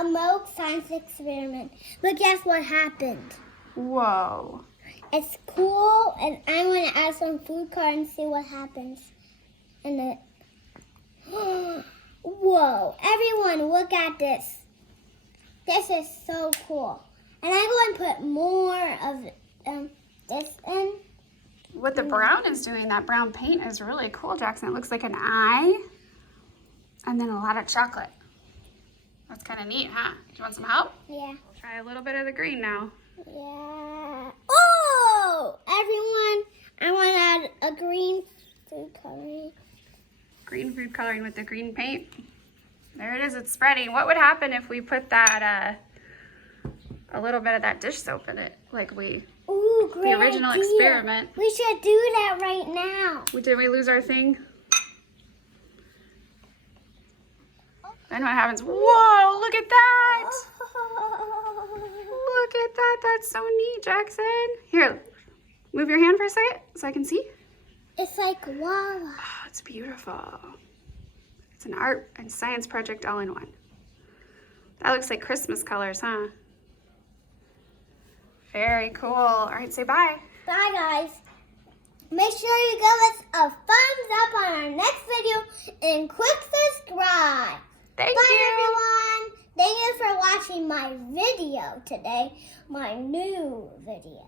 a milk science experiment. But guess what happened? Whoa. It's cool, and I'm going to add some food coloring and see what happens. And it... Whoa. Everyone, look at this. This is so cool. And I'm going to put more of this in. What the brown is doing, that brown paint is really cool, Jackson. It looks like an eye and then a lot of chocolate. That's kind of neat, huh? Do you want some help? Yeah. We'll try a little bit of the green now. Yeah. Oh! Everyone, I want to add a green food coloring. Green food coloring with the green paint. There it is, it's spreading. What would happen if we put that, a little bit of that dish soap in it, like Ooh, great the original idea. experiment? We should do that right now. Did we lose our thing? Then what happens? Whoa, look at that! Look at that, that's so neat, Jackson. Here, move your hand for a second so I can see. It's like lava. Oh, it's beautiful. It's an art and science project all in one. That looks like Christmas colors, huh? Very cool. All right, say bye. Bye, guys. Make sure you give us a thumbs up on our next video and click subscribe. Thank Bye, you. everyone. Thank you for watching my video today, my new video.